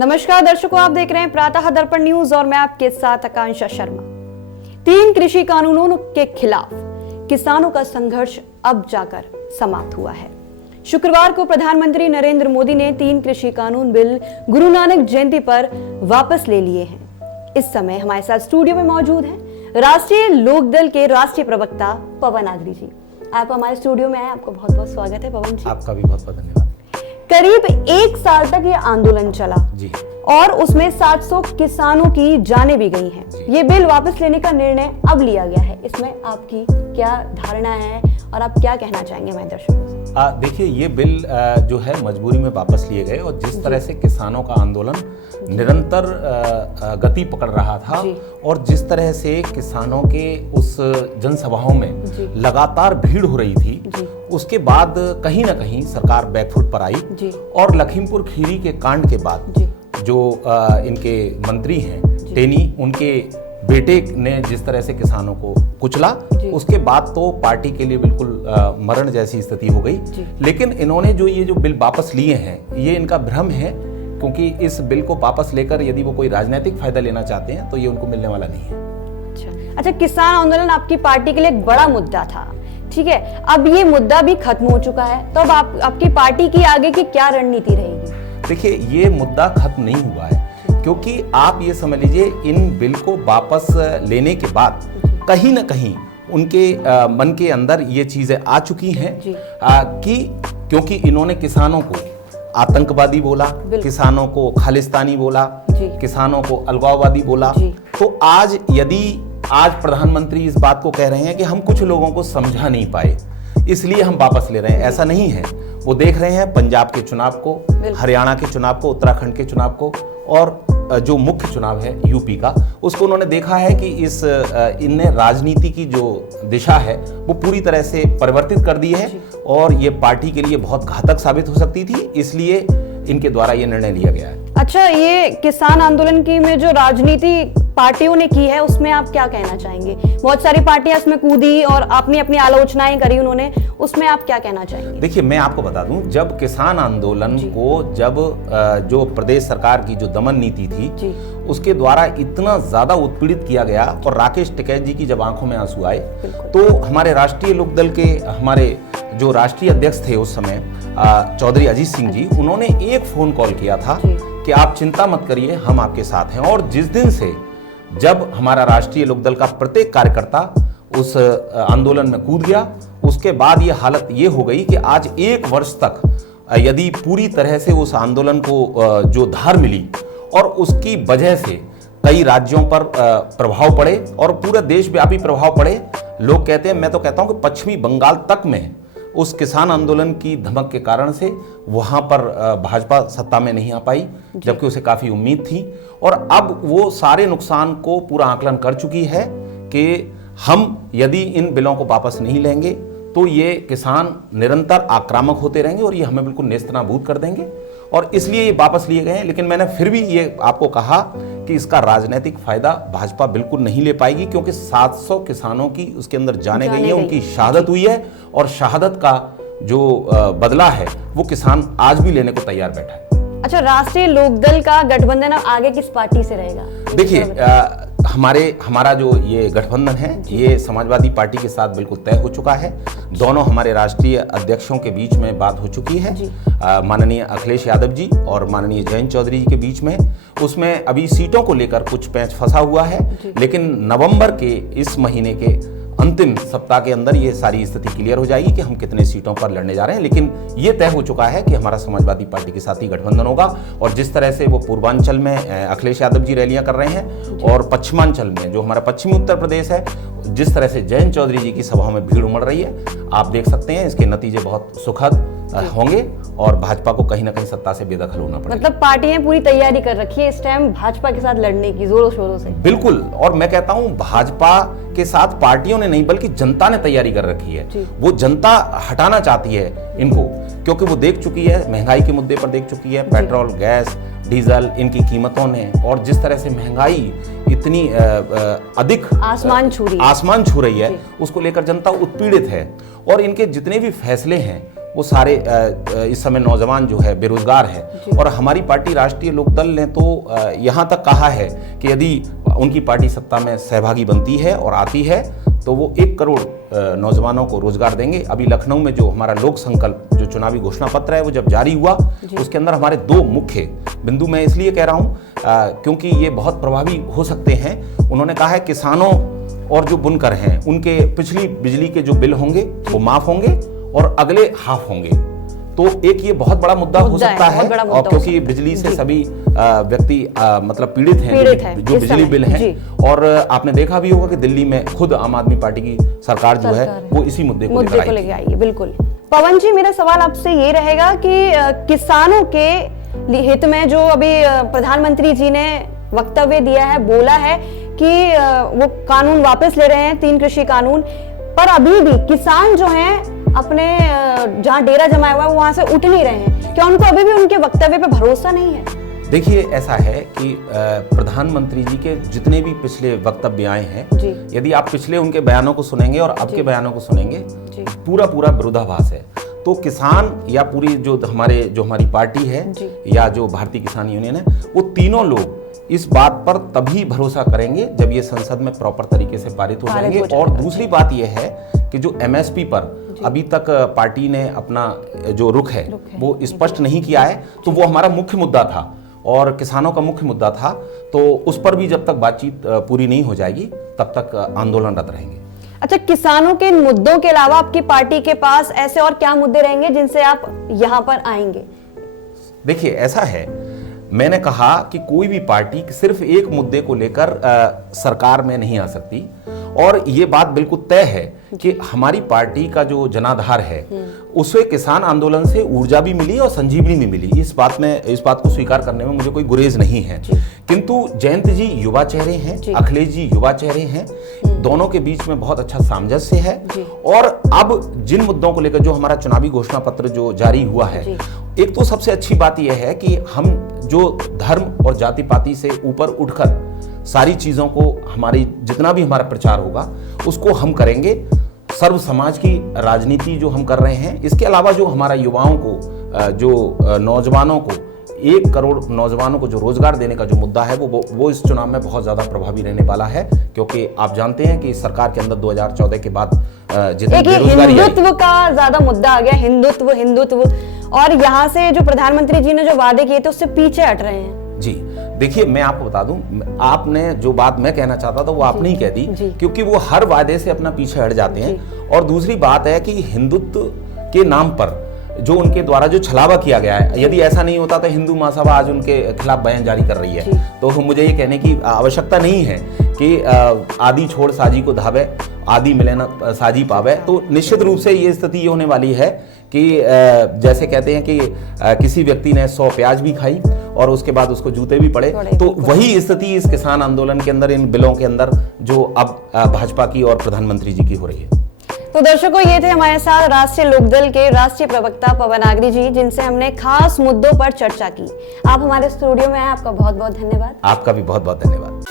नमस्कार दर्शकों, आप देख रहे हैं प्रातः दर्पण न्यूज और मैं आपके साथ आकांक्षा शर्मा। 3 कृषि कानूनों के खिलाफ किसानों का संघर्ष अब जाकर समाप्त हुआ है। शुक्रवार को प्रधानमंत्री नरेंद्र मोदी ने 3 कृषि कानून बिल गुरु नानक जयंती पर वापस ले लिए हैं। इस समय हमारे साथ स्टूडियो में मौजूद हैं राष्ट्रीय लोकदल के राष्ट्रीय प्रवक्ता पवन आगरी जी। आप हमारे स्टूडियो में आए, आपको बहुत बहुत स्वागत है पवन जी। आपका भी बहुत बहुत धन्यवाद। करीब 1 साल तक ये आंदोलन चला जी और उसमें 700 किसानों की जानें भी गई हैं। ये बिल वापस लेने का निर्णय अब लिया गया है, इसमें आपकी क्या धारणा है और आप क्या कहना चाहेंगे हमारे दर्शकों से? देखिए, ये बिल जो है मजबूरी में वापस लिए गए और जिस तरह से किसानों का आंदोलन निरंतर गति पकड़ रहा था और जिस तरह से किसानों के उस जनसभाओं में लगातार भीड़ हो रही थी, उसके बाद कहीं ना कहीं सरकार बैकफुट पर आई और लखीमपुर खीरी के कांड के बाद जो इनके मंत्री हैं टेनी, उनके बेटे ने जिस तरह से किसानों को कुचला, उसके बाद तो पार्टी के लिए बिल्कुल मरण जैसी स्थिति हो गई। लेकिन इन्होंने ये जो बिल वापस लिए हैं, ये इनका भ्रम है, क्योंकि इस बिल को वापस लेकर यदि वो कोई राजनीतिक फायदा लेना चाहते हैं तो ये उनको मिलने वाला नहीं है। अच्छा, किसान आंदोलन आपकी पार्टी के लिए एक बड़ा मुद्दा था, ठीक है, अब ये मुद्दा भी खत्म हो चुका है, तो अब आपकी पार्टी की आगे की क्या रणनीति रहेगी? देखिए, ये मुद्दा खत्म नहीं हुआ है, क्योंकि आप ये समझ लीजिए इन बिल को वापस लेने के बाद कहीं ना कहीं उनके मन के अंदर ये चीजें आ चुकी हैं कि क्योंकि इन्होंने किसानों को आतंकवादी बोला, किसानों को खालिस्तानी बोला, किसानों को अलगाववादी बोला, तो आज प्रधानमंत्री इस बात को कह रहे हैं कि हम कुछ लोगों को समझा नहीं पाए इसलिए हम वापस ले रहे हैं। ऐसा नहीं है, वो देख रहे हैं पंजाब के चुनाव को, हरियाणा के चुनाव को, उत्तराखंड के चुनाव को और जो मुख्य चुनाव है यूपी का, उसको उन्होंने देखा है कि इनने राजनीति की जो दिशा है वो पूरी तरह से परिवर्तित कर दी है और ये पार्टी के लिए बहुत घातक साबित हो सकती थी, इसलिए इनके द्वारा ये निर्णय लिया गया है। अच्छा, ये किसान आंदोलन की में जो राजनीति पार्टियों ने की है उसमें आप क्या कहना चाहेंगे? बहुत सारी पार्टियां इसमें कूदी और आपने अपनी आलोचनाएं करी उन्होंने, उसमें आप क्या कहना चाहेंगे? देखिए, मैं आपको बता दूं, जब किसान आंदोलन को जो प्रदेश सरकार की जो दमन नीति थी उसके द्वारा इतना ज्यादा उत्पीड़ित किया गया और राकेश टिकैत जी की जब आंखों में आंसू आए तो हमारे राष्ट्रीय लोकदल के हमारे जो राष्ट्रीय अध्यक्ष थे उस समय चौधरी अजीत सिंह जी, उन्होंने एक फोन कॉल किया था कि आप चिंता मत करिए, हम आपके साथ हैं। और जिस दिन से जब हमारा राष्ट्रीय लोकदल का प्रत्येक कार्यकर्ता उस आंदोलन में कूद गया, उसके बाद ये हालत ये हो गई कि आज 1 वर्ष तक यदि पूरी तरह से उस आंदोलन को जो धार मिली और उसकी वजह से कई राज्यों पर प्रभाव पड़े और पूरे देशव्यापी प्रभाव पड़े। लोग कहते हैं, मैं तो कहता हूं कि पश्चिमी बंगाल तक में उस किसान आंदोलन की धमक के कारण से वहां पर भाजपा सत्ता में नहीं आ पाई, जबकि उसे काफी उम्मीद थी। और अब वो सारे नुकसान को पूरा आकलन कर चुकी है कि हम यदि इन बिलों को वापस नहीं लेंगे तो ये किसान निरंतर आक्रामक होते रहेंगे और ये हमें बिल्कुल नेस्तनाबूद कर देंगे, और इसलिए ये वापस लिए गए हैं। लेकिन मैंने फिर भी ये आपको कहा कि इसका राजनीतिक फायदा भाजपा बिल्कुल नहीं ले पाएगी, क्योंकि 700 किसानों की उसके अंदर जाने गई है, उनकी शहादत हुई है और शहादत का जो बदला है वो किसान आज भी लेने को तैयार बैठा है। अच्छा, राष्ट्रीय लोकदल का गठबंधन आगे किस पार्टी से रहेगा? देखिए, हमारा जो ये गठबंधन है ये समाजवादी पार्टी के साथ बिल्कुल तय हो चुका है। दोनों हमारे राष्ट्रीय अध्यक्षों के बीच में बात हो चुकी है, माननीय अखिलेश यादव जी और माननीय जयंत चौधरी जी के बीच में। उसमें अभी सीटों को लेकर कुछ पैंच फंसा हुआ है, लेकिन नवंबर के इस महीने के अंतिम सप्ताह के अंदर ये सारी स्थिति क्लियर हो जाएगी कि हम कितने सीटों पर लड़ने जा रहे हैं। लेकिन ये तय हो चुका है कि हमारा समाजवादी पार्टी के साथ ही गठबंधन होगा। और जिस तरह से वो पूर्वांचल में अखिलेश यादव जी रैलियां कर रहे हैं और पश्चिमांचल में जो हमारा पश्चिमी उत्तर प्रदेश है, जिस तरह से जयंत चौधरी जी की सभाओं में भीड़ उमड़ रही है, आप देख सकते हैं इसके नतीजे बहुत सुखद होंगे और भाजपा को कहीं ना कहीं सत्ता से बेदखल होना पड़ेगा। मतलब पार्टी ने पूरी तैयारी कर रखी है इस टाइम भाजपा के साथ लड़ने की, जोरों शोरों से। बिल्कुल, और मैं कहता हूं भाजपा के साथ पार्टियों ने नहीं बल्कि जनता ने तैयारी कर रखी है। वो जनता हटाना चाहती है इनको, क्योंकि वो देख चुकी है, महंगाई के मुद्दे पर देख चुकी है, पेट्रोल, गैस, डीजल, इनकी कीमतों ने, और जिस तरह से महंगाई इतनी अधिक आसमान छू रही है, उसको लेकर जनता उत्पीड़ित है। और इनके जितने भी फैसले हैं वो सारे इस समय नौजवान जो है बेरोजगार है। और हमारी पार्टी राष्ट्रीय लोकदल ने तो यहाँ तक कहा है कि यदि उनकी पार्टी सत्ता में सहभागी बनती है और आती है तो वो 1 करोड़ नौजवानों को रोजगार देंगे। अभी लखनऊ में जो हमारा लोक संकल्प जो चुनावी घोषणा पत्र है वो जब जारी हुआ, उसके अंदर हमारे 2 मुख्य बिंदु मैं इसलिए कह रहा हूँ क्योंकि ये बहुत प्रभावी हो सकते हैं। उन्होंने कहा है किसानों और जो बुनकर हैं उनके पिछली बिजली के जो बिल होंगे वो माफ होंगे और अगले हाफ होंगे। तो एक ये बहुत बड़ा मुद्दा हो सकता है और क्योंकि बिजली से सभी व्यक्ति मतलब पीड़ित हैं जो बिजली बिल हैं। और आपने देखा भी होगा कि दिल्ली में खुद आम आदमी पार्टी की सरकार जो है वो इसी मुद्दे को लेकर आई है। बिल्कुल। पवन जी, मेरा सवाल आपसे ये रहेगा कि किसानों के हित में जो अभी प्रधानमंत्री जी ने वक्तव्य दिया है, बोला है कि वो कानून वापस ले रहे हैं 3 कृषि कानून, पर अभी भी किसान जो हैं अपने जहां डेरा जमाया हुआ है वहां से उठ नहीं रहे हैं। क्या उनको अभी भी उनके वक्तव्य पे भरोसा नहीं है? देखिए, ऐसा है कि प्रधानमंत्री जी के जितने भी पिछले वक्तव्य आए हैं, यदि आप पिछले उनके बयानों को सुनेंगे और अब के बयानों को सुनेंगे, पूरा विरोधाभास है। तो किसान या पूरी जो हमारी पार्टी है या जो भारतीय किसान यूनियन है, वो तीनों लोग इस बात पर तभी भरोसा करेंगे जब ये संसद में प्रॉपर तरीके से पारित हो जाएंगे। और दूसरी बात यह है कि जो MSP पर अभी तक पार्टी ने अपना जो रुख है वो स्पष्ट नहीं किया है, तो वो हमारा मुख्य मुद्दा था और किसानों का मुख्य मुद्दा था। तो उस पर भी जब तक बातचीत पूरी नहीं हो जाएगी तब तक आंदोलनरत रहेंगे। अच्छा, किसानों के इन मुद्दों के अलावा आपकी पार्टी के पास ऐसे और क्या मुद्दे रहेंगे जिनसे आप यहाँ पर आएंगे? देखिए, ऐसा है, मैंने कहा कि कोई भी पार्टी सिर्फ एक मुद्दे को लेकर सरकार में नहीं आ सकती। और ये बात बिल्कुल तय है कि हमारी पार्टी का जो जनाधार है उसे किसान आंदोलन से ऊर्जा भी मिली और संजीवनी भी मिली। इस बात को स्वीकार करने में मुझे कोई गुरेज नहीं है। किंतु जयंत जी युवा चेहरे हैं, अखिलेश जी युवा चेहरे हैं, दोनों के बीच में बहुत अच्छा सामंजस्य है। और अब जिन मुद्दों को लेकर जो हमारा चुनावी घोषणा पत्र जो जारी हुआ है, एक तो सबसे अच्छी बात यह है कि हम जो धर्म और जाति पाति से ऊपर उठकर सारी चीजों को हमारी जितना भी हमारा प्रचार होगा उसको हम करेंगे। सर्व समाज की राजनीति जो हम कर रहे हैं, इसके अलावा जो हमारा युवाओं को जो नौजवानों को 1 करोड़ नौजवानों को जो रोजगार देने का जो मुद्दा है वो इस चुनाव में बहुत ज्यादा प्रभावी रहने वाला है। क्योंकि आप जानते हैं कि सरकार के अंदर 2014 के बाद जितनी बेरोजगारी हिंदुत्व का ज्यादा मुद्दा आ गया, हिंदुत्व और यहाँ से जो प्रधानमंत्री जी ने जो वादे किए थे उससे पीछे हट रहे हैं। जी देखिए, मैं आपको बता दूं, आपने जो बात मैं कहना चाहता था वो आपने ही कह दी, क्योंकि वो हर वादे से अपना पीछे हट जाते हैं। और दूसरी बात है कि हिंदुत्व के नाम पर जो उनके द्वारा जो छलावा किया गया है, यदि ऐसा नहीं होता तो हिंदू महासभा आज उनके खिलाफ बयान जारी कर रही है। तो मुझे ये कहने की आवश्यकता नहीं है कि आदि छोड़ साजी को धावे, आदि मिले न साजी पावे। तो निश्चित रूप से ये स्थिति ये होने वाली है कि जैसे कहते हैं कि किसी व्यक्ति ने 100 प्याज भी खाई और उसके बाद उसको जूते भी पड़े। तो वही स्थिति इस किसान आंदोलन के अंदर, इन बिलों के अंदर जो अब भाजपा की और प्रधानमंत्री जी की हो रही है। तो दर्शकों, ये थे हमारे साथ राष्ट्रीय लोकदल के राष्ट्रीय प्रवक्ता पवन आगरी जी, जिनसे हमने खास मुद्दों पर चर्चा की। आप हमारे स्टूडियो में आए, आपका बहुत बहुत धन्यवाद। आपका भी बहुत बहुत धन्यवाद।